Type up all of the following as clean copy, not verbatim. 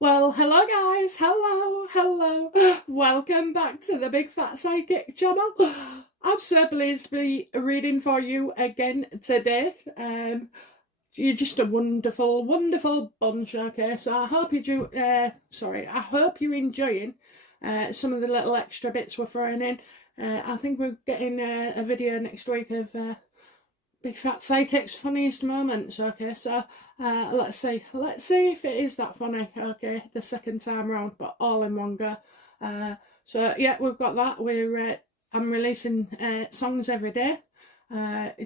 Well, hello guys, hello. Welcome back to the Big Fat Psychic channel. I'm so pleased to be reading for you again today. You're just a wonderful bunch, okay? So I hope I hope you're enjoying some of the little extra bits we're throwing in. I think we're getting a video next week of Big Fat Psychic's funniest moments, okay? So let's see if it is that funny, okay, the second time round, but all in one go. So yeah, we've got that. I'm releasing songs every day,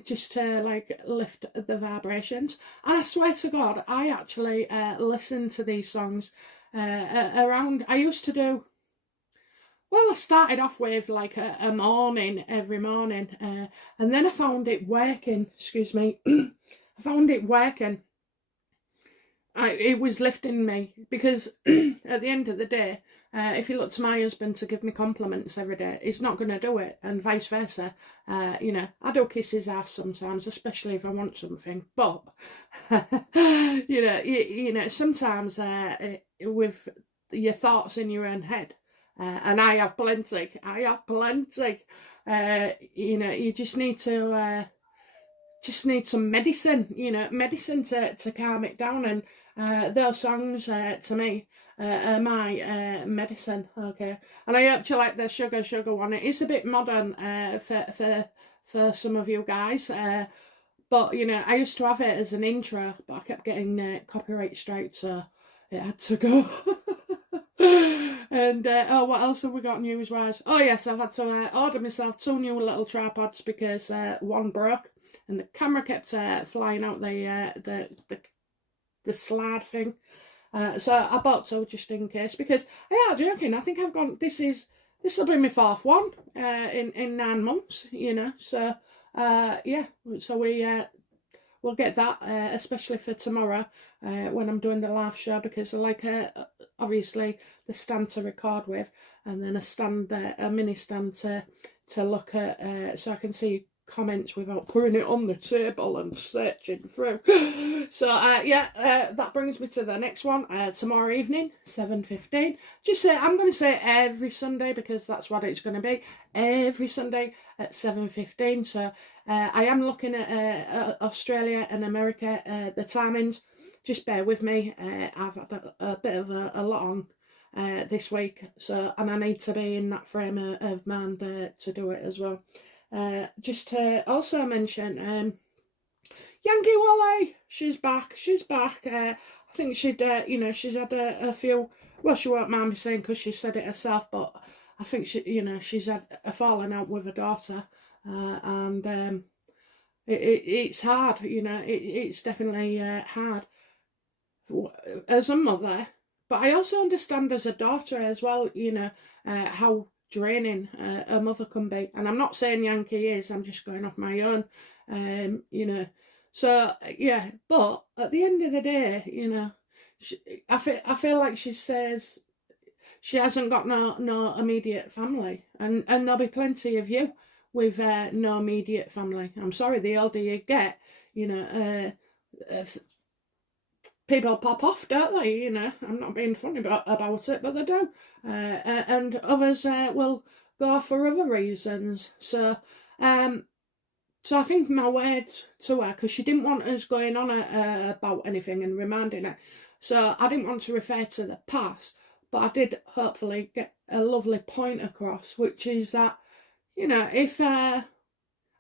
just to like lift the vibrations. And I swear to God, I actually listen to these songs around. I used to do. Well, I started off with like a morning every morning, and then I found it working. Excuse me, I found it working. It was lifting me because at the end of the day, if you look to my husband to give me compliments every day, he's not going to do it, and vice versa. I do kiss his ass sometimes, especially if I want something. But sometimes with your thoughts in your own head. And I have plenty. You just need some medicine. Medicine to calm it down. And those songs to me are my medicine. Okay, and I hope you like the sugar one. It is a bit modern for some of you guys. But I used to have it as an intro, but I kept getting copyright strikes, so it had to go. And what else have we got news wise? Oh yes, I've had to order myself 2 new little tripods because one broke and the camera kept flying out the slide thing. So I bought 2 just in case, because I ain't joking. I think I've gone. This will be my 4th one in 9 months. So yeah. So we'll get that, especially for tomorrow when I'm doing the live show, because I like obviously the stand to record with, and then a mini stand to look at, so I can see comments without putting it on the table and searching through. So that brings me to the next one, tomorrow evening, 7:15. I'm going to say every Sunday, because that's what it's going to be, every Sunday at 7:15. So I am looking at Australia and America, the timings. Just bear with me. I've had a bit of a lot on this week, and I need to be in that frame of mind to do it as well. Just to also mention, Yankee Wally, she's back. I think she's had a few. Well, she won't mind me saying because she said it herself, but I think she's had a falling out with her daughter, and it's hard. It's definitely hard as a mother, but I also understand as a daughter as well. How draining a mother can be, and I'm not saying Yankee is. I'm just going off my own. So yeah, but at the end of the day, I feel like she says she hasn't got no immediate family, and there'll be plenty of you with no immediate family. I'm sorry, the older you get, people pop off, don't they? I'm not being funny about it, but they do. And others will go for other reasons. So I think my words to her, because she didn't want us going on about anything and reminding her. So I didn't want to refer to the past, but I did hopefully get a lovely point across, which is that, if I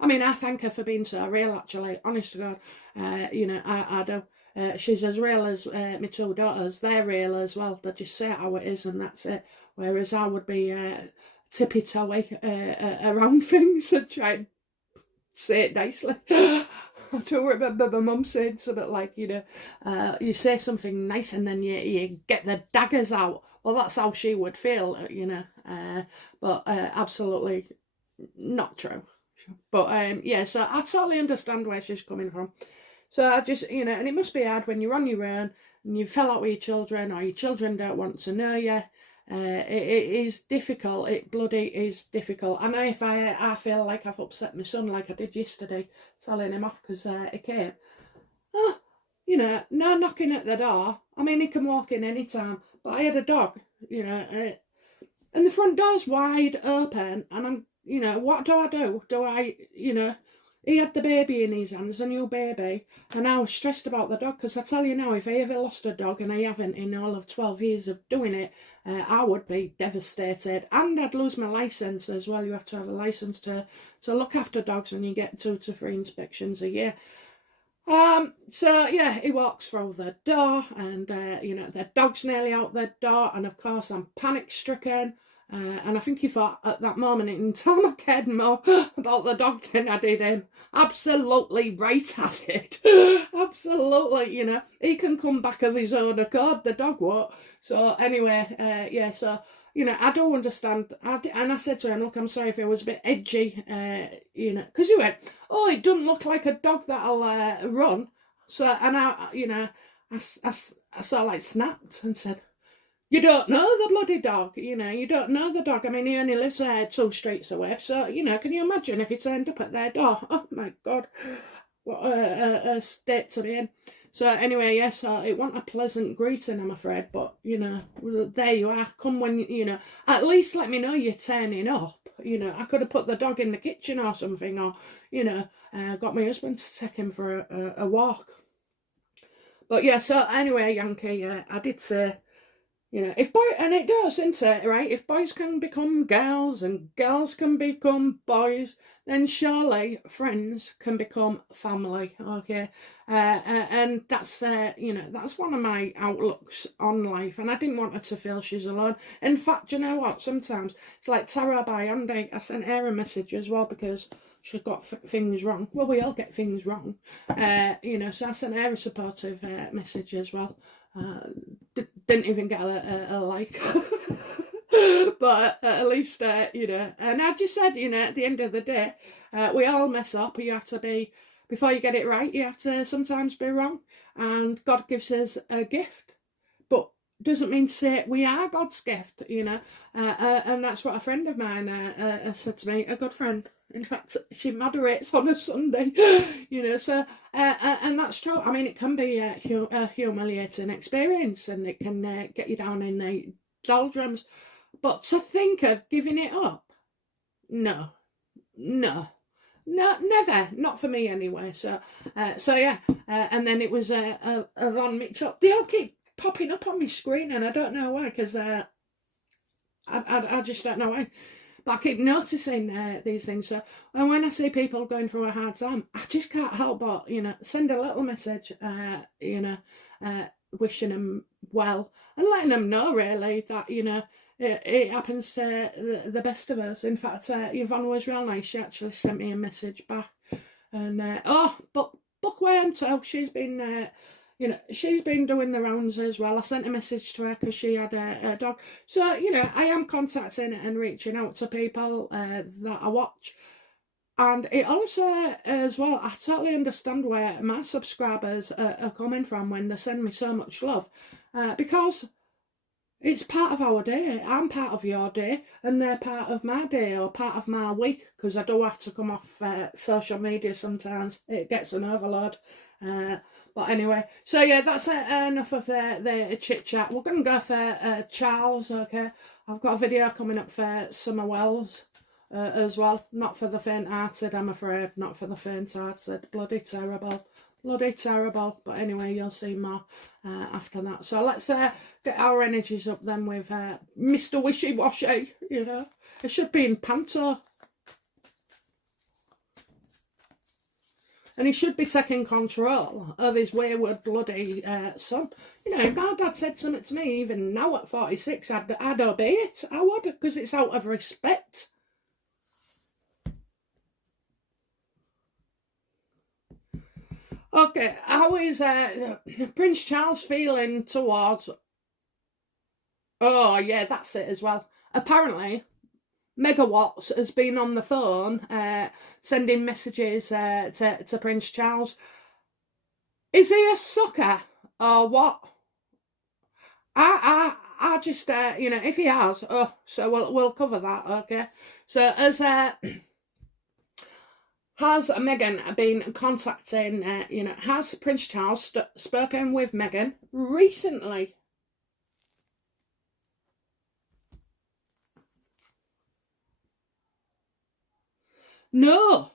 thank her for being so real, actually, honest to God. I do. She's as real as my 2 daughters. They're real as well. They just say how it is, and that's it. Whereas I would be tippy-toey around things and try and say it nicely. I do remember my mum saying something like, you say something nice and then you get the daggers out. Well, that's how she would feel, but absolutely not true. But yeah, so I totally understand where she's coming from. So I just, and it must be hard when you're on your own and you fell out with your children, or your children don't want to know you. It is difficult. It bloody is difficult. I know if I feel like I've upset my son like I did yesterday, telling him off because he came. Oh, you know, no knocking at the door. I mean, he can walk in any time, but I had a dog, you know, and the front door's wide open, and I'm, you know, what do I do? Do I, you know, he had the baby in his hands, a new baby, and I was stressed about the dog, because I tell you now, if I ever lost a dog, and I haven't in all of 12 years of doing it, I would be devastated, and I'd lose my licence as well. You have to have a licence to look after dogs, when you get 2 to 3 inspections a year. So yeah, he walks through the door, and you know, the dog's nearly out the door, and of course I'm panic stricken. And I think he thought at that moment in time I cared more about the dog than I did him. Absolutely right at it. Absolutely, you know. He can come back of his own accord, the dog won't. So anyway, yeah, so, you know, I do understand. And I said to him, look, I'm sorry if it was a bit edgy, you know, because he went, oh, it doesn't look like a dog that'll run. So, and I, you know, I sort of like snapped and said, you don't know the bloody dog, you know, you don't know the dog. I mean, he only lives 2 streets away, so, you know, can you imagine if he turned up at their door? Oh, my God, what a state to be in. So, anyway, yes, so it wasn't a pleasant greeting, I'm afraid, but, you know, there you are. Come when, you know, at least let me know you're turning up. You know, I could have put the dog in the kitchen or something, or, you know, got my husband to take him for a walk. But, yeah, so, anyway, Yankee, I did say, you know, if boy, and it does, isn't it, right? If boys can become girls and girls can become boys, then surely friends can become family, okay? And that's, you know, that's one of my outlooks on life, and I didn't want her to feel she's alone. In fact, you know what, sometimes it's like Tara by Andy. I sent her a message as well, because she got things wrong. Well, we all get things wrong, you know, so I sent her a supportive message as well. Didn't even get a like. But at least, you know, and I just said, you know, at the end of the day, we all mess up. You have to be, before you get it right, you have to sometimes be wrong. And God gives us a gift, but doesn't mean to say we are God's gift, you know. And that's what a friend of mine said to me, a good friend. In fact, she moderates on a Sunday, you know, so, and that's true. I mean, it can be a humiliating experience, and it can get you down in the doldrums. But to think of giving it up, no, never, not for me anyway. So yeah, and then it was a Van mix-up. They all keep popping up on my screen, and I don't know why, because I just don't know why. But I keep noticing these things. So, and when I see people going through a hard time, I just can't help but, you know, send a little message, you know, wishing them well, and letting them know, really, that, you know, it happens to the best of us. In fact, Yvonne was real nice. She actually sent me a message back. And, but Bookworm too, she's been... you know, she's been doing the rounds as well. I sent a message to her because she had a dog. So, you know, I am contacting and reaching out to people that I watch. And it also, as well, I totally understand where my subscribers are coming from when they send me so much love. Because it's part of our day. I'm part of your day, and they're part of my day, or part of my week, because I do have to come off social media sometimes. It gets an overload. But anyway, so yeah, that's enough of the chit-chat. We're going to go for Charles, okay? I've got a video coming up for Summer Wells as well. Not for the faint-hearted, I'm afraid. Not for the faint-hearted. Bloody terrible. Bloody terrible. But anyway, you'll see more after that. So let's get our energies up then with Mr. Wishy-Washy, you know. It should be in Panto. And he should be taking control of his wayward bloody son. You know, if my dad said something to me, even now at 46, I'd obey it. I would, because it's out of respect. Okay, how is Prince Charles feeling towards... Oh, yeah, that's it as well. Apparently... Megawatts has been on the phone sending messages to Prince Charles. Is he a sucker or what? I just you know, if he has, so we'll cover that, okay? So as has Meghan been contacting, has Prince Charles spoken with Meghan recently? No,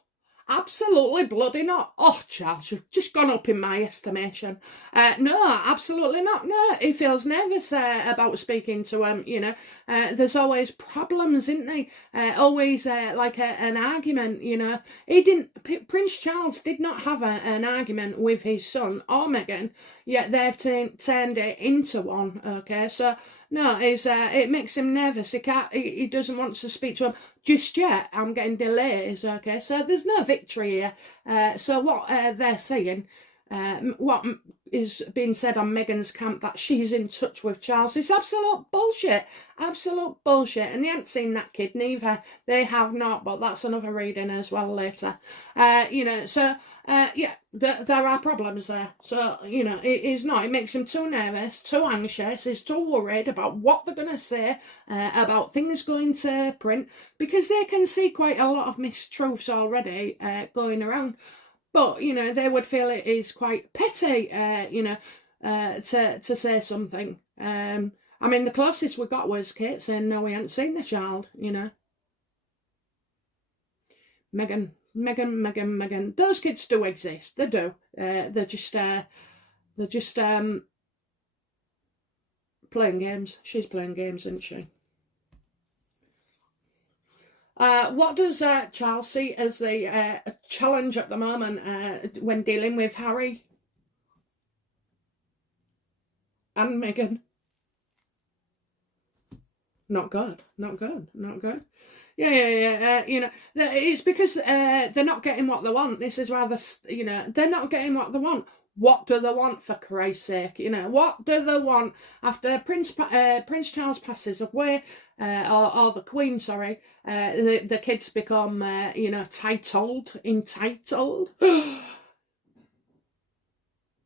absolutely bloody not. Oh, Charles, you've just gone up in my estimation. No, absolutely not. No, he feels nervous about speaking to him. There's always problems, isn't there? Always like an argument. He didn't. Prince Charles did not have an argument with his son or Meghan, yet they've turned it into one. Okay, so. No, it makes him nervous. He doesn't want to speak to him just yet. I'm getting delays. Okay, so there's no victory here. So what they're saying, what is being said on Meghan's camp, that she's in touch with Charles, is absolute bullshit. Absolute bullshit. And they haven't seen that kid neither. They have not, but that's another reading as well later. Yeah, there are problems there. So, it not. It makes him too nervous, too anxious. He's too worried about what they're going to say, about things going to print, because they can see quite a lot of mistruths already going around. But, they would feel it is quite petty, to say something. The closest we got was Kate saying, no, we hadn't seen the child, Meghan. Those kids do exist. They do. They're just playing games. She's playing games, isn't she? What does Charles see as the challenge at the moment when dealing with Harry and Meghan? Not good. Yeah. It's because they're not getting what they want. This is rather, they're not getting what they want. What do they want, for Christ's sake? What do they want after Prince Charles passes away, or the Queen? Sorry, the kids become, entitled.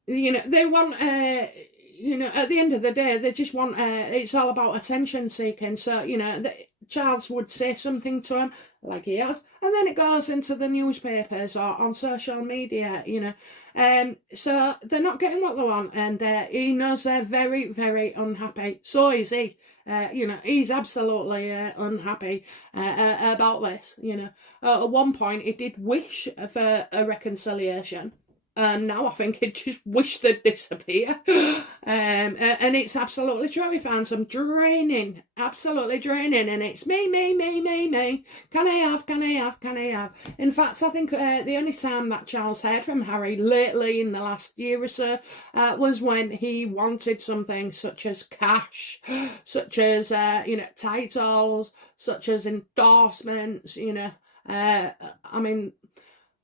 They want. At the end of the day, they just want, it's all about attention seeking. So, Charles would say something to him, like he has, and then it goes into the newspapers or on social media, So they're not getting what they want, and he knows they're very, very unhappy. So is he. He's absolutely unhappy about this, At one point, he did wish for a reconciliation. And now I think it just wish they'd disappear. And it's absolutely true. He found some draining, absolutely draining. And it's me. Can I have? In fact, I think the only time that Charles heard from Harry lately in the last year or so was when he wanted something such as cash, such as, titles, such as endorsements,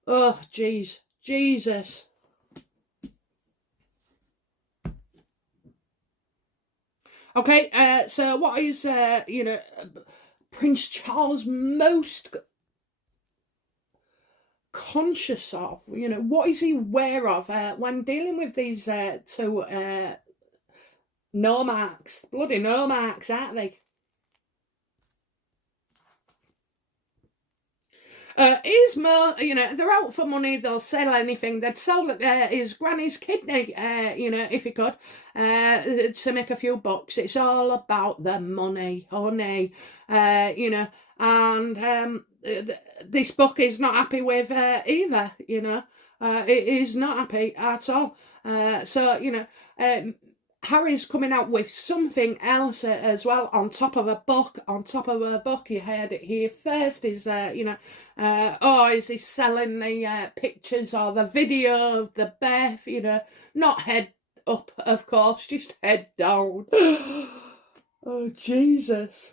oh, jeez. Jesus. Okay, so what is, Prince Charles most conscious of? What is he aware of when dealing with these two nomarks? Bloody nomarks, aren't they? He's more, they're out for money, they'll sell anything. They'd sell his granny's kidney, if he could, to make a few bucks. It's all about the money, honey, and this book is not happy with either, it is not happy at all. Harry's coming out with something else as well, on top of a book. You heard it here first. Is is he selling the pictures or the video of the birth? Not head up, of course, just head down. Oh, Jesus.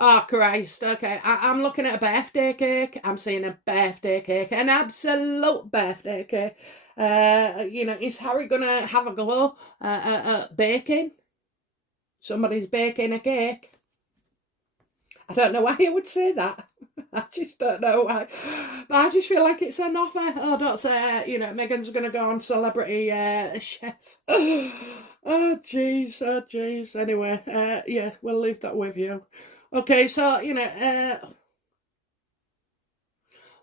Oh, Christ, okay. I'm looking at a birthday cake. I'm seeing a birthday cake. An absolute birthday cake. Is Harry going to have a go at baking? Somebody's baking a cake. I don't know why he would say that. I just don't know why. But I just feel like it's an offer. Oh, don't say, Meghan's going to go on Celebrity Chef. Oh, jeez. Anyway, we'll leave that with you. Okay, so,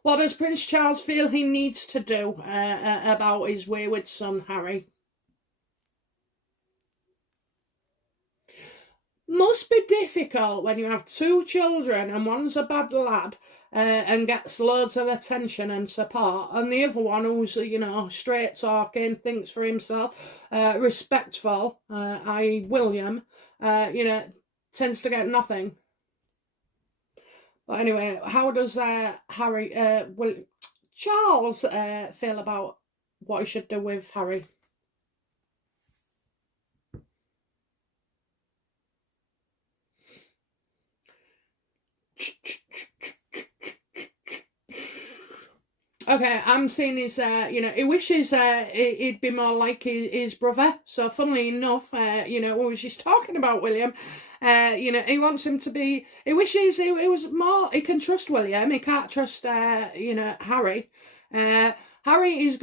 what does Prince Charles feel he needs to do about his wayward son, Harry? Must be difficult when you have two children and one's a bad lad and gets loads of attention and support, and the other one who's, straight talking, thinks for himself, respectful, i.e. William, tends to get nothing. But anyway, how does Charles feel about what he should do with Harry? Okay, I'm seeing his, he wishes he'd be more like his brother. So, funnily enough, we was just talking about William. He wants him to be, he wishes he was more, he can trust William, he can't trust, Harry. Harry is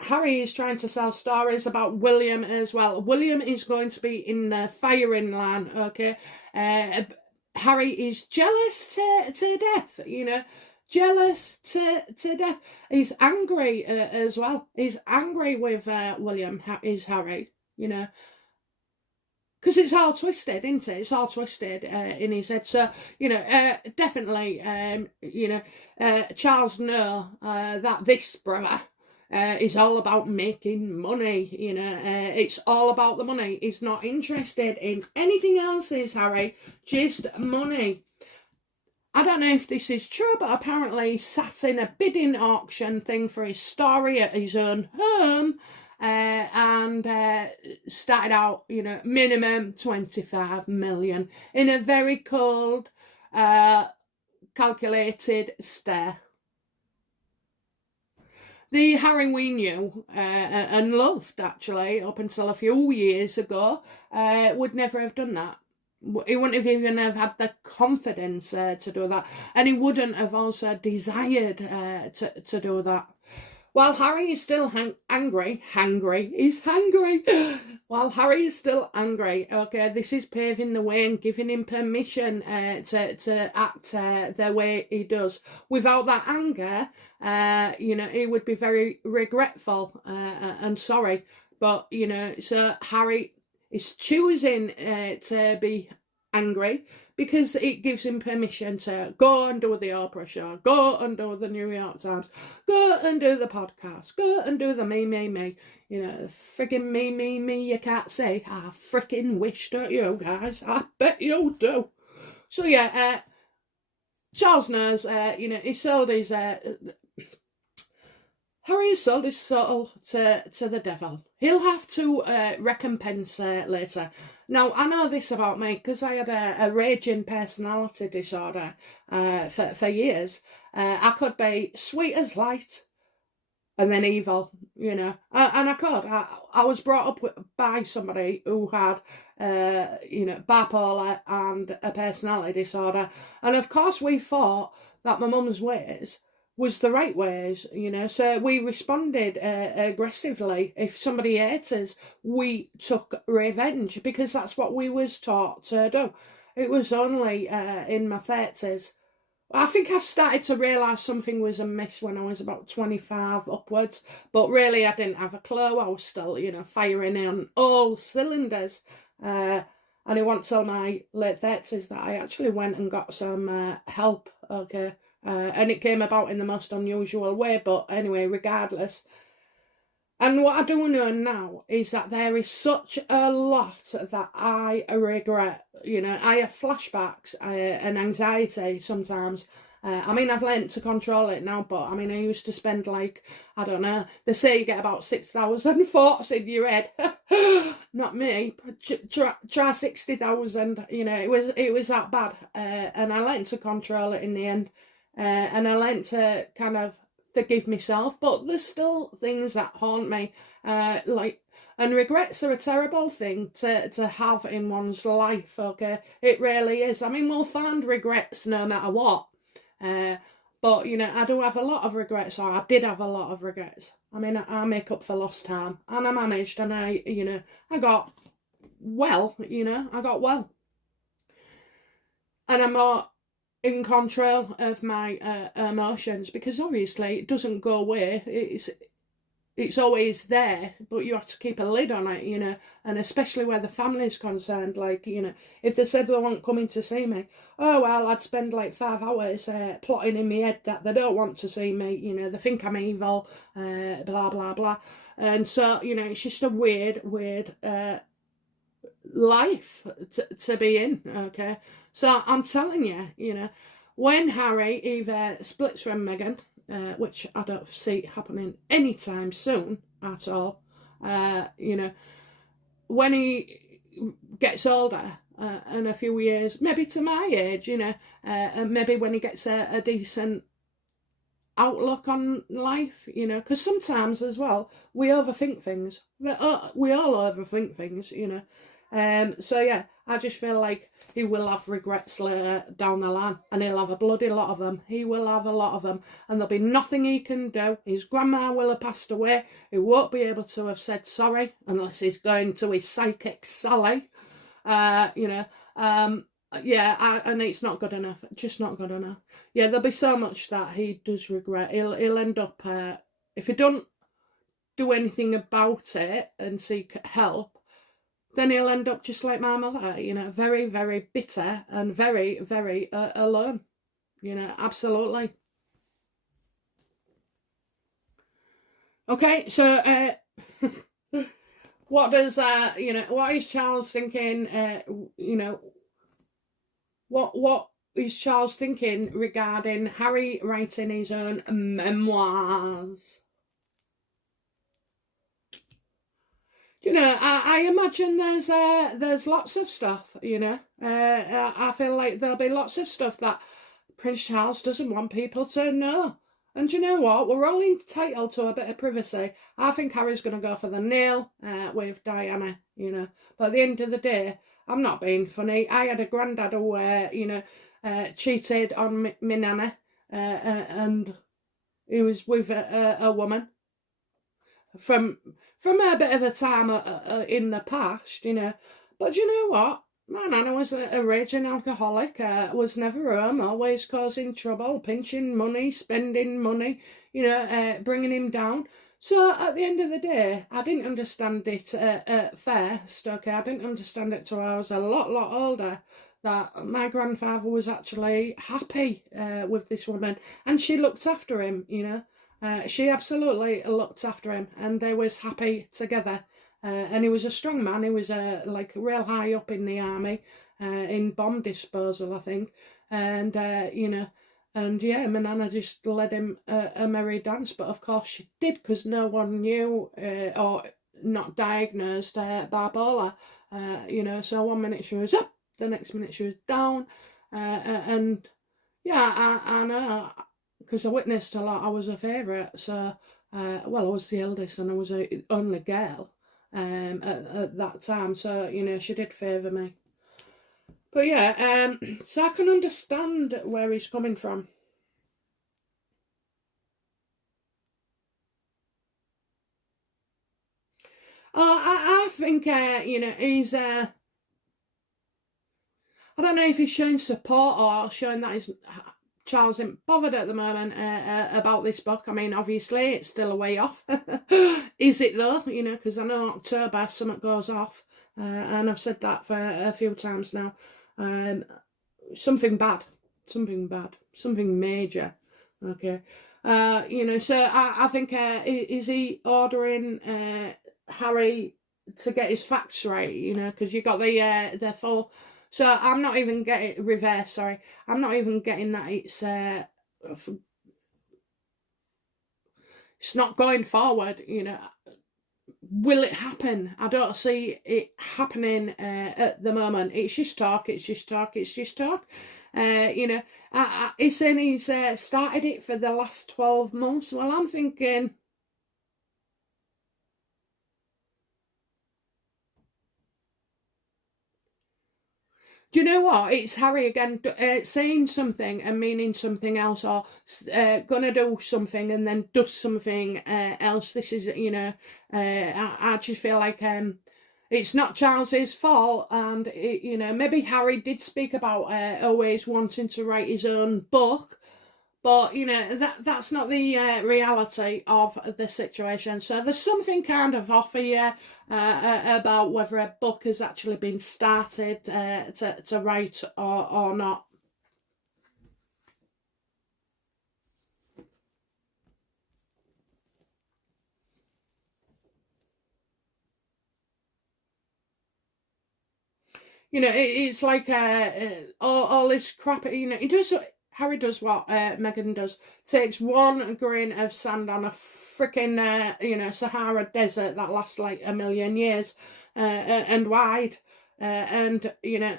Harry is trying to sell stories about William as well. William is going to be in the firing line, okay? Harry is jealous to death, jealous to death. He's angry as well. He's angry with William, is Harry, because it's all twisted, isn't it? It's all twisted in his head. So, definitely, Charles know that this brother is all about making money, it's all about the money. He's not interested in anything else, is Harry, just money. I don't know if this is true, but apparently he sat in a bidding auction thing for his story at his own home and started out, minimum 25 million in a very cold, calculated stare. The Harry we knew and loved, actually, up until a few years ago, would never have done that. He wouldn't have even have had the confidence to do that. And he wouldn't have also desired to do that. While Harry is still he's hangry. While Harry is still angry, okay, this is paving the way and giving him permission to act the way he does. Without that anger, he would be very regretful and sorry. But, so Harry is choosing to be angry because it gives him permission to go and do the Oprah show, go and do the New York Times, go and do the podcast, go and do the me, friggin' me, you can't say. I frickin' wish, don't you guys? I bet you do. So yeah, Charles knows, he sold his, Harry has sold his soul to the devil. He'll have to recompense later. Now, I know this about me because I had a raging personality disorder for years. I could be sweet as light and then evil, and I could. I was brought up by somebody who had, bipolar and a personality disorder. And of course we thought that my mum's ways was the right ways, so we responded aggressively. If somebody ate us, we took revenge because that's what we was taught to do. It was only in my 30s. I think I started to realise something was amiss when I was about 25 upwards, but really I didn't have a clue. I was still, firing on all cylinders. And it wasn't till my late 30s that I actually went and got some help, okay? And it came about in the most unusual way, but anyway, regardless. And what I do know now is that there is such a lot that I regret. I have flashbacks and anxiety sometimes. I've learned to control it now, but I used to spend I don't know, they say you get about 6,000 thoughts in your head. Not me. Try 60,000. It was that bad. And I learned to control it in the end. And I learnt to kind of forgive myself, but there's still things that haunt me, and regrets are a terrible thing to have in one's life, okay? It really is. We'll find regrets no matter what, but, I do have a lot of regrets, or I did have a lot of regrets. I make up for lost time, and I managed, and I got well, I got well. and I'm more in control of my emotions, because obviously it doesn't go away. It's always there, but you have to keep a lid on it, you know, and especially where the family's concerned. Like, you know, if they said they weren't coming to see me, oh well, I'd spend like 5 hours plotting in my head that they don't want to see me, you know, they think I'm evil, blah blah blah. And so, you know, it's just a weird life to be in. Okay, so I'm telling you, you know, when Harry either splits from Meghan, which I don't see happening anytime soon at all, you know, when he gets older, and a few years, maybe to my age, you know, and maybe when he gets a decent outlook on life, you know, because sometimes as well we overthink things. We all overthink things, you know. So yeah, I just feel like he will have regrets later down the line, and he'll have a bloody lot of them. He will have a lot of them, and there'll be nothing he can do. His grandma will have passed away. He won't be able to have said sorry unless he's going to his psychic Sally. You know, yeah, and it's not good enough. Just not good enough. Yeah, there'll be so much that he does regret. He'll end up, if he don't do anything about it and seek help, then he'll end up just like my mother, you know, very, very bitter and very, very alone. You know, absolutely. Okay, so what does you know, what is Charles thinking? You know, what is Charles thinking regarding Harry writing his own memoirs? You know, I imagine there's lots of stuff, you know. I feel like there'll be lots of stuff that Prince Charles doesn't want people to know. And you know what? We're all entitled to a bit of privacy. I think Harry's going to go for the nail with Diana, you know. But at the end of the day, I'm not being funny. I had a granddad who, you know, cheated on me nana, and he was with a woman from a bit of a time in the past, you know. But you know what? My nana was a raging alcoholic, was never home, always causing trouble, pinching money, spending money, you know, bringing him down. So at the end of the day, I didn't understand it at first, okay? I didn't understand it till I was a lot older, that my grandfather was actually happy with this woman, and she looked after him, you know. She absolutely looked after him, and they was happy together. And he was a strong man. He was like real high up in the army, in bomb disposal, I think. And you know, and yeah, my nana just led him a merry dance. But of course she did, because no one knew or not diagnosed bipolar. You know, so one minute she was up, the next minute she was down, and yeah, I know, because I witnessed a lot. I was a favourite, so well, I was the eldest, and I was the only girl at that time, so you know, she did favour me. But yeah, so I can understand where he's coming from. Oh, I think you know, he's I don't know if he's showing support or showing that he's Charles isn't bothered at the moment about this book. I mean, obviously, it's still a way off. Is it though? You know, because I know October something goes off, and I've said that for a few times now. Something bad, something major. Okay, you know. So I think is he ordering Harry to get his facts right? You know, because you got the full. So I'm not even getting reverse. Sorry, I'm not even getting that it's not going forward. You know, will it happen? I don't see it happening at the moment. It's just talk. It's just talk. It's just talk. You know, he's saying he's started it for the last 12 months. Well, I'm thinking, do you know what? It's Harry again, saying something and meaning something else, or gonna do something and then does something else. This is, you know, I just feel like it's not Charles's fault, and you know, maybe Harry did speak about always wanting to write his own book, but you know, that's not the reality of the situation. So there's something kind of off here about whether a book has actually been started to write or not. You know, it's like all this crap. You know, Harry does what Meghan does. Takes one grain of sand on a freaking you know, Sahara desert that lasts like 1,000,000 years and wide, and you know,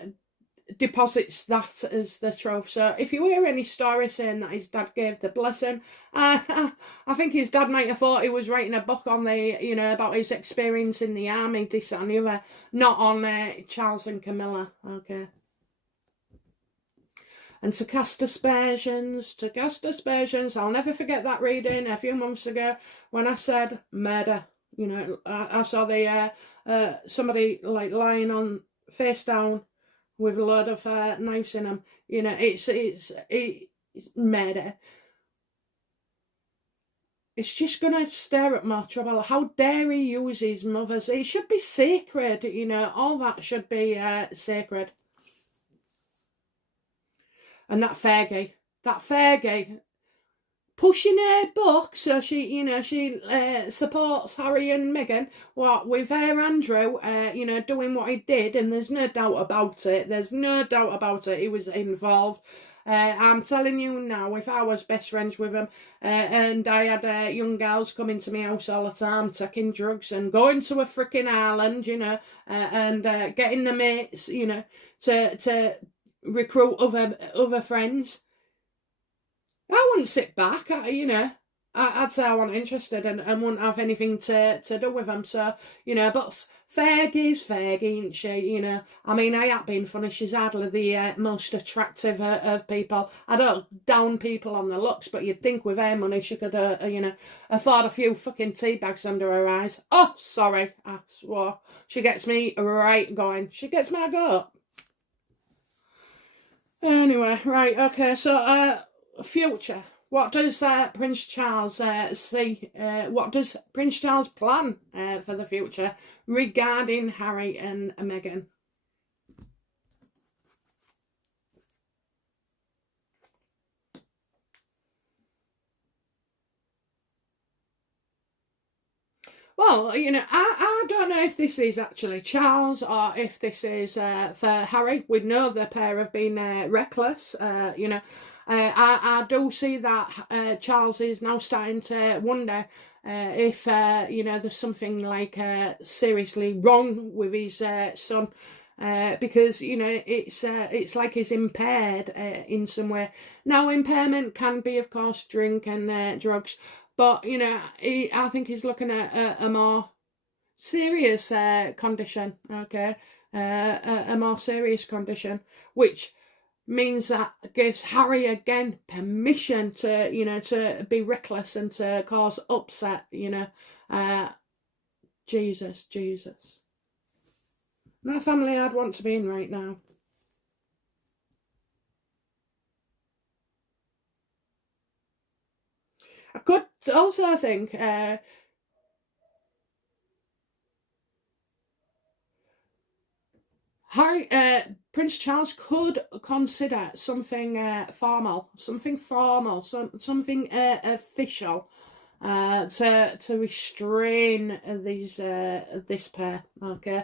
deposits that as the truth. So if you hear any stories saying that his dad gave the blessing, I think his dad might have thought he was writing a book on the, you know, about his experience in the army, this and the other, not on Charles and Camilla. Okay. And to cast aspersions, I'll never forget that reading a few months ago when I said murder. You know, I saw the somebody like lying on face down with a load of knives in them. You know, it's murder. It's just gonna stir up more trouble. How dare he use his mother's? It should be sacred, you know. All that should be sacred. And that Fergie, pushing her book so she, you know, she supports Harry and Meghan, what, with her Andrew, you know, doing what he did, and there's no doubt about it. He was involved. I'm telling you now, if I was best friends with him, and I had young girls coming to my house all the time, taking drugs and going to a freaking island, you know, and getting the mates, you know, to recruit other friends, I wouldn't sit back. You know, I'd say I wasn't interested and wouldn't have anything to do with them. So, you know, but Fergie's Fergie, isn't she? You know, I mean, I ain't being funny. She's hardly the most attractive of people. I don't down people on their looks, but you'd think with her money she could, you know, afford a few fucking tea bags under her eyes. Oh, sorry, I swore. She gets me right going. She gets my goat. Anyway, right, okay, so future. What does Prince Charles see? What does Prince Charles plan for the future regarding Harry and Meghan? Well, you know, I don't know if this is actually Charles or if this is for Harry. We know the pair have been reckless, you know. I do see that Charles is now starting to wonder if, you know, there's something like seriously wrong with his son. Because, you know, it's like he's impaired in some way. Now, impairment can be, of course, drink and drugs. But, you know, I think he's looking at a more serious condition, okay? A more serious condition, which means that gives Harry, again, permission to, you know, to be reckless and to cause upset, you know. Jesus. Not a family I'd want to be in right now. I could also think Prince Charles could consider something formal, something official, to restrain these this pair. Okay,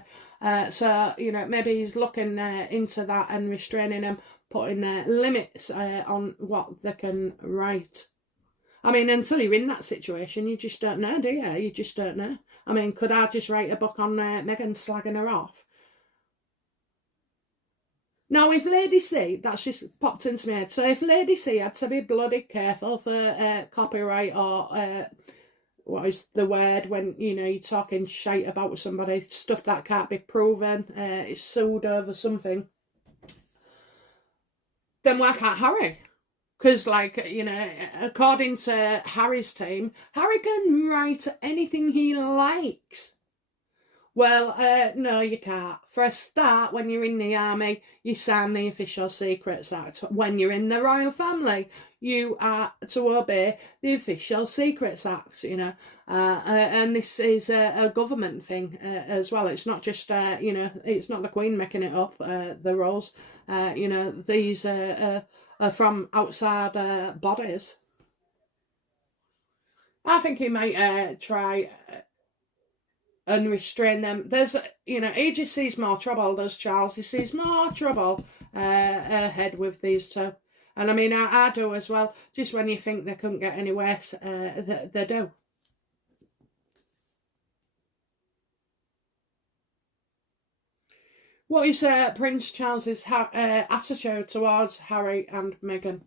so you know, maybe he's looking into that and restraining them, putting limits on what they can write. I mean, until you're in that situation, you just don't know, do you? You just don't know. I mean, could I just write a book on Meghan slagging her off? Now, if Lady C, that's just popped into my head, so if Lady C had to be bloody careful for copyright or what is the word when, you know, you're talking shite about somebody, stuff that can't be proven, it's sued over something, then why can't Harry? Because, like, you know, according to Harry's team, Harry can write anything he likes. Well, no, you can't. For a start, when you're in the army, you sign the Official Secrets Act. When you're in the royal family, you are to obey the Official Secrets Act, you know. And this is a government thing as well. It's not just, you know, it's not the Queen making it up, the rules. You know, these are from outside bodies. I think he might try and restrain them. There's, you know, he just sees more trouble, does Charles? He sees more trouble ahead with these two. And I mean, I do as well. Just when you think they couldn't get any worse, they do. What is Prince Charles's attitude towards Harry and Meghan?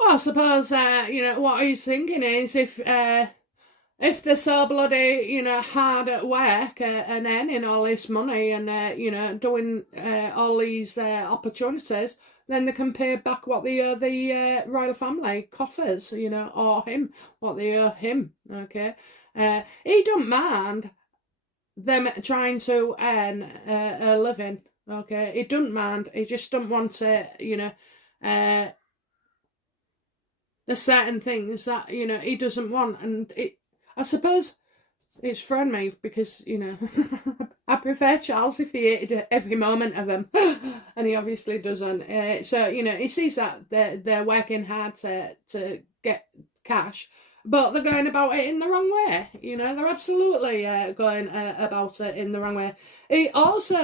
Well, I suppose, you know, what he's thinking is if they're so bloody, you know, hard at work and earning all this money and, you know, doing all these opportunities, then they can pay back what they owe the royal family coffers, you know, or him, what they owe him, okay? He don't mind them trying to earn a living, okay? He don't mind, he just don't want to, you know, there's certain things that, you know, he doesn't want, and I suppose it's thrown me because, you know, I prefer Charles if he hated every moment of him, and he obviously doesn't. So, you know, he sees that they're working hard to get cash, but they're going about it in the wrong way. You know, they're absolutely going about it in the wrong way. He also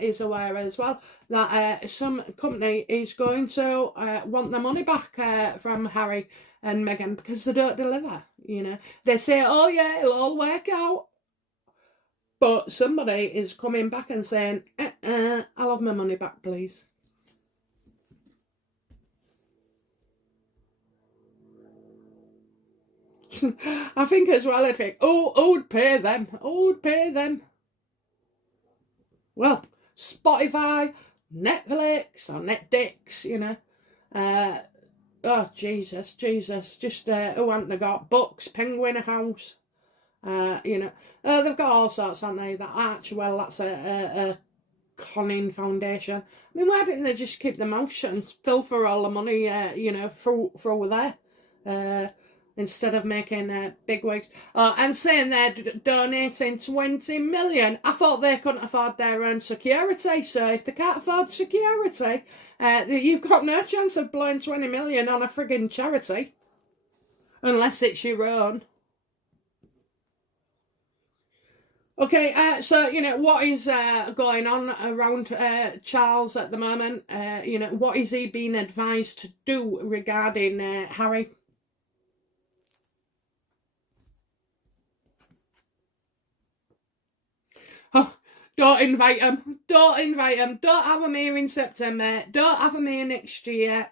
is aware as well that some company is going to want the money back from Harry and Meghan because they don't deliver. You know, they say, oh yeah, it'll all work out. But somebody is coming back and saying, I'll have my money back, please. I think as well, I'd think, who'd pay them? Who'd pay them? Well, Spotify, Netflix, or Netdix, you know. Oh, Jesus, just who haven't they got? Books, Penguin House, you know. They've got all sorts, haven't they? That Archwell, that's a conning foundation. I mean, why didn't they just keep their mouth shut and fill for all the money, you know, through there? Instead of making big wigs. And saying they're donating 20 million. I thought they couldn't afford their own security. So if they can't afford security, you've got no chance of blowing 20 million on a frigging charity. Unless it's your own. Okay, so, you know, what is going on around Charles at the moment? You know, what is he being advised to do regarding Harry? Oh, don't invite him. Don't invite him. Don't have him here in September. Don't have him here next year.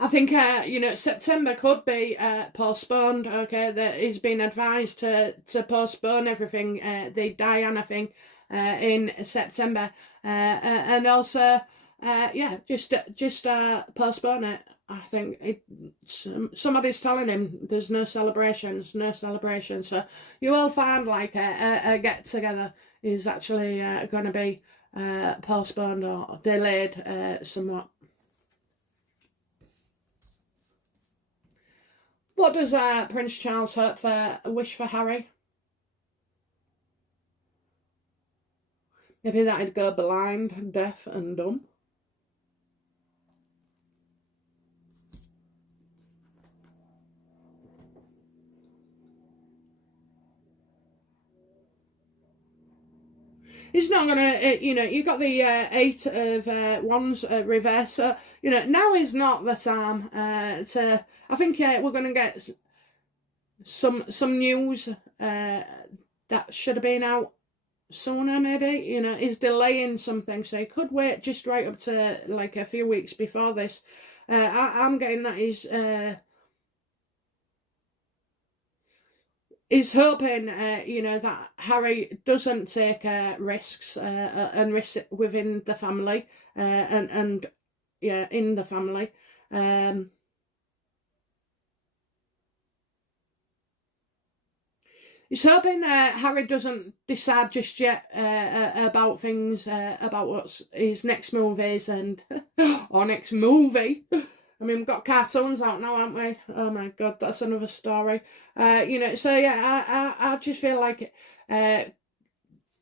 I think, you know, September could be postponed, okay? That he's been advised to postpone everything, the Diana thing, in September. And also, yeah, just postpone it. I think somebody's telling him there's no celebrations. So you will find like a get-together is actually going to be postponed or delayed somewhat. What does Prince Charles wish for Harry? Maybe that he'd go blind, deaf and dumb. He's not gonna, you know, you got the 8 of Wands reverse, so, you know, now is not the time to, I think we're gonna get some news that should have been out sooner, maybe. You know, he's delaying something, so he could wait just right up to like a few weeks before this. I'm getting that he's he's hoping, you know, that Harry doesn't take risks and risks within the family and yeah, in the family. He's hoping Harry doesn't decide just yet about things, about what's his next move is and or next movie. I mean, we've got cartoons out now, haven't we? Oh my God, that's another story. You know, so yeah, I just feel like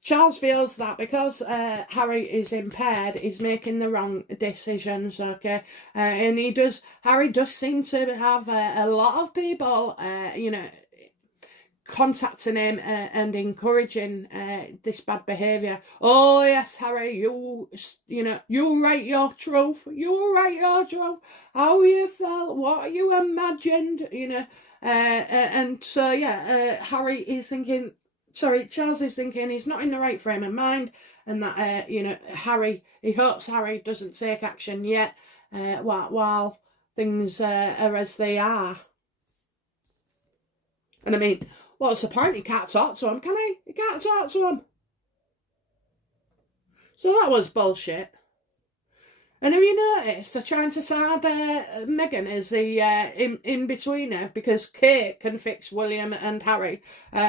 Charles feels that because Harry is impaired, he's making the wrong decisions, okay? And Harry does seem to have a lot of people, you know, contacting him and encouraging this bad behaviour. Oh yes, Harry, you know, you write your truth. You write your truth. How you felt, what you imagined, you know. And so yeah, Charles is thinking he's not in the right frame of mind, and that you know, he hopes Harry doesn't take action yet while things are as they are. And I mean, what's the point? He can't talk to him, can he? He can't talk to him. So that was bullshit. And have you noticed they're trying to side Meghan as the in-betweener because Kate can fix William and Harry.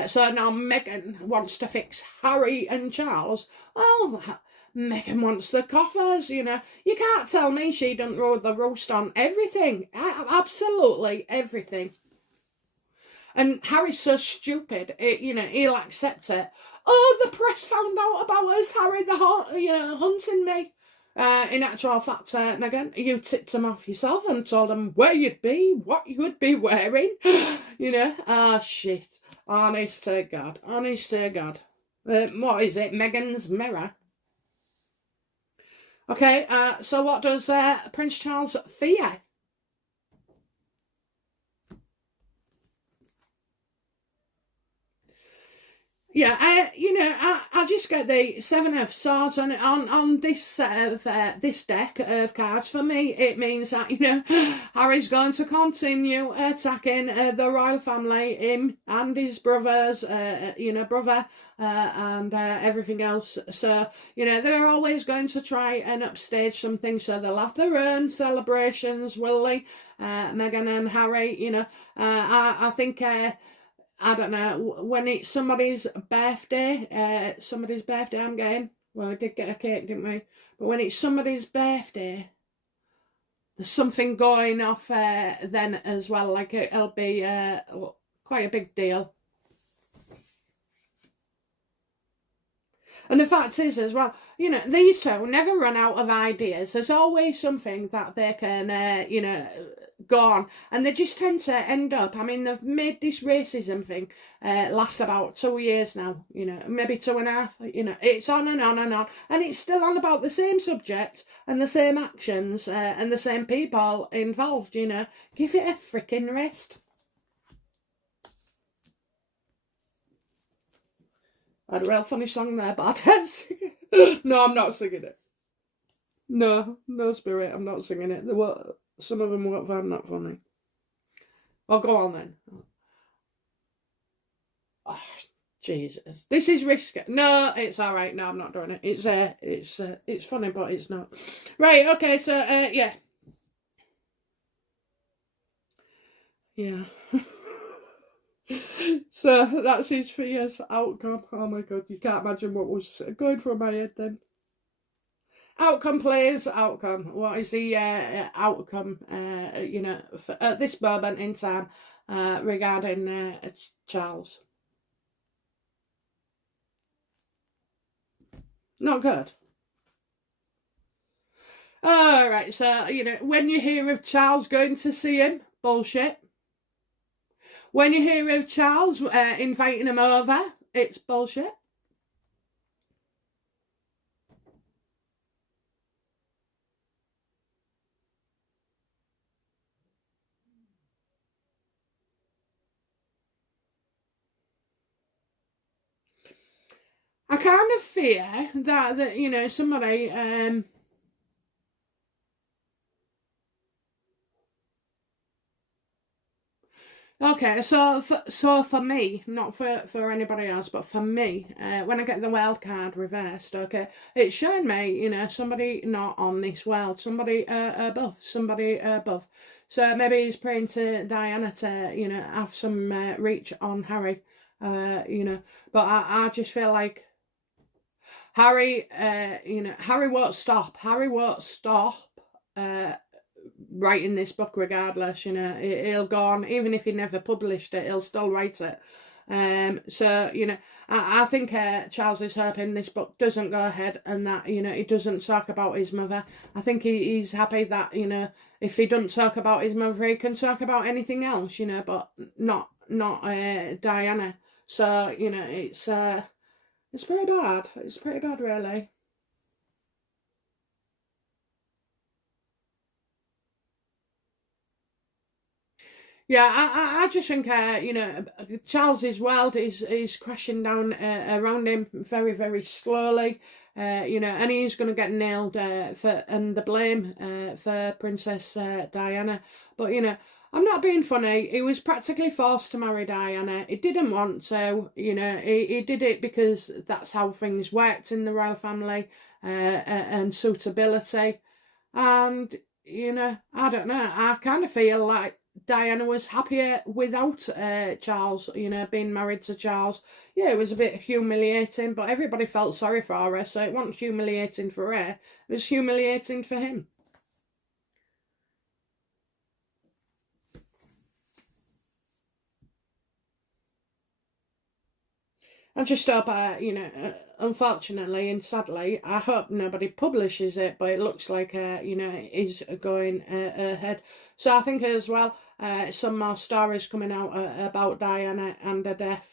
So now Meghan wants to fix Harry and Charles. Oh, Meghan wants the coffers, you know. You can't tell me she doesn't roll the roast on everything. Absolutely everything. And Harry's so stupid, you know, he'll accept it. Oh, the press found out about us, Harry, you know, hunting me. In actual fact, Meghan, you tipped him off yourself and told him where you'd be, what you would be wearing. You know, shit. Honest to God. Honest to God. What is it? Meghan's mirror. Okay, so what does Prince Charles fear? Yeah, you know, I just get the Seven of Swords on this set of this deck of cards. For me, it means that, you know, Harry's going to continue attacking the royal family, him and his brothers, you know, brother and everything else. So, you know, they're always going to try and upstage something. So they'll have their own celebrations, will they? Meghan and Harry, you know, I think. I don't know, when it's somebody's birthday, I'm getting, well, we did get a cake, didn't we? But when it's somebody's birthday, there's something going off then as well, like it'll be quite a big deal. And the fact is as well, you know, these two never run out of ideas. There's always something that they can, you know, go on. And they just tend to end up, I mean, they've made this racism thing last about 2 years now, you know, maybe 2.5, you know, it's on and on and on. And it's still on about the same subject and the same actions and the same people involved, you know. Give it a freaking rest. I had a real funny song there, but I don't sing it. No, I'm not singing it. No, Spirit, I'm not singing it. Some of them weren't found that funny. Well, go on then. Oh, Jesus. This is risky. No, it's all right. No, I'm not doing it. It's funny, but it's not. Right, okay, so, yeah. Yeah. So that's his fears outcome. Oh my God, you can't imagine what was going through my head then. Outcome, please. Outcome. What is the outcome, you know, at this moment in time regarding Charles? Not good. All right, so, you know, when you hear of Charles going to see him, bullshit. When you hear of Charles inviting him over, it's bullshit. I kind of fear that you know, somebody Okay, so for me, not for anybody else, but for me, when I get the wild card reversed, okay, it's showing me, you know, somebody not on this world, somebody somebody above. So maybe he's praying to Diana to, you know, have some reach on Harry, you know. But I just feel like Harry, you know, Harry won't stop. Harry won't stop. Writing this book regardless, you know, he'll go on, even if he never published it, he'll still write it. So, you know, I think Charles is hoping this book doesn't go ahead and that, you know, he doesn't talk about his mother. I think he's happy that, you know, if he doesn't talk about his mother, he can talk about anything else, you know, but not Diana. So, you know, it's pretty bad. It's pretty bad, really. Yeah, I just think, you know, Charles's world is crashing down around him very, very slowly, you know, and he's going to get nailed and the blame for Princess Diana. But, you know, I'm not being funny. He was practically forced to marry Diana. He didn't want to, you know, he did it because that's how things worked in the royal family and suitability. And, you know, I don't know, I kind of feel like Diana was happier without Charles, you know, being married to Charles. Yeah, it was a bit humiliating, but everybody felt sorry for her, so it wasn't humiliating for her. It was humiliating for him. I just hope, you know, unfortunately and sadly, I hope nobody publishes it, but it looks like, you know, it is going ahead. So I think as well, some more stories coming out about Diana and her death.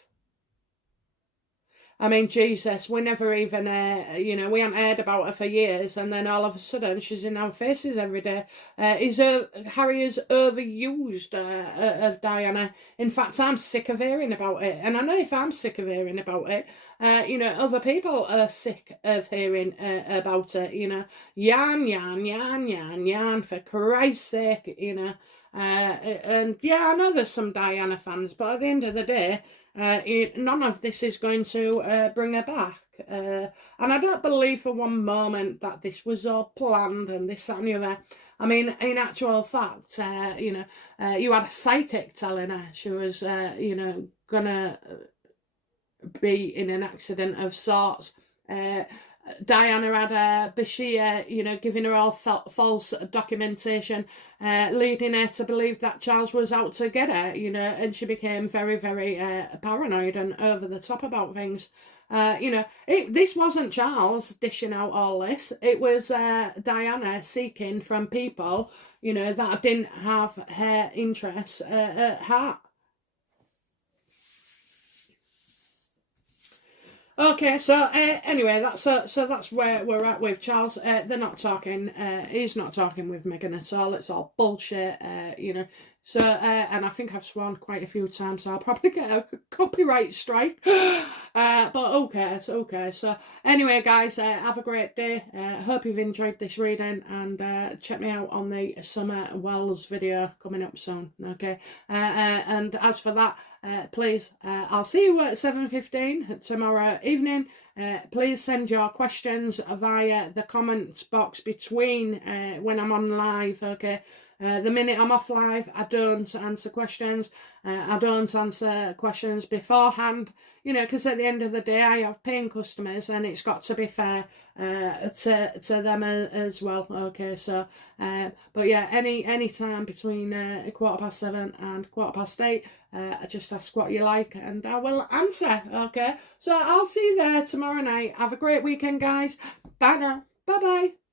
I mean, Jesus, we never even, you know, we haven't heard about her for years, and then all of a sudden she's in our faces every day. Harry is overused of Diana. In fact, I'm sick of hearing about it, and I know if I'm sick of hearing about it, you know, other people are sick of hearing about it. You know, yan yan yan yan yan, for Christ's sake, you know. And yeah, I know there's some Diana fans, but at the end of the day, none of this is going to bring her back. And I don't believe for one moment that this was all planned and this, that and the other. I mean, in actual fact, you know, you had a psychic telling her she was, you know, gonna be in an accident of sorts. Diana had Bashir, you know, giving her all false documentation, leading her to believe that Charles was out to get her, you know, and she became very, very paranoid and over the top about things. You know, this wasn't Charles dishing out all this. It was Diana seeking from people, you know, that didn't have her interests at heart. Okay, so anyway, that's where we're at with Charles. They're not talking. He's not talking with Meghan at all. It's all bullshit. You know. So and I think I've sworn quite a few times, so I'll probably get a copyright strike. But okay, so okay. So anyway, guys, have a great day. Hope you've enjoyed this reading, and check me out on the Summer Wells video coming up soon. Okay, and as for that. Please, I'll see you at 7:15 tomorrow evening. Please send your questions via the comments box between when I'm on live, okay? The minute I'm off live, I don't answer questions. I don't answer questions beforehand, you know, because at the end of the day, I have paying customers and it's got to be fair to them as well. Okay, so, but yeah, any time between 7:15 and 8:15, I just ask what you like and I will answer. Okay, so I'll see you there tomorrow night. Have a great weekend, guys. Bye now. Bye bye.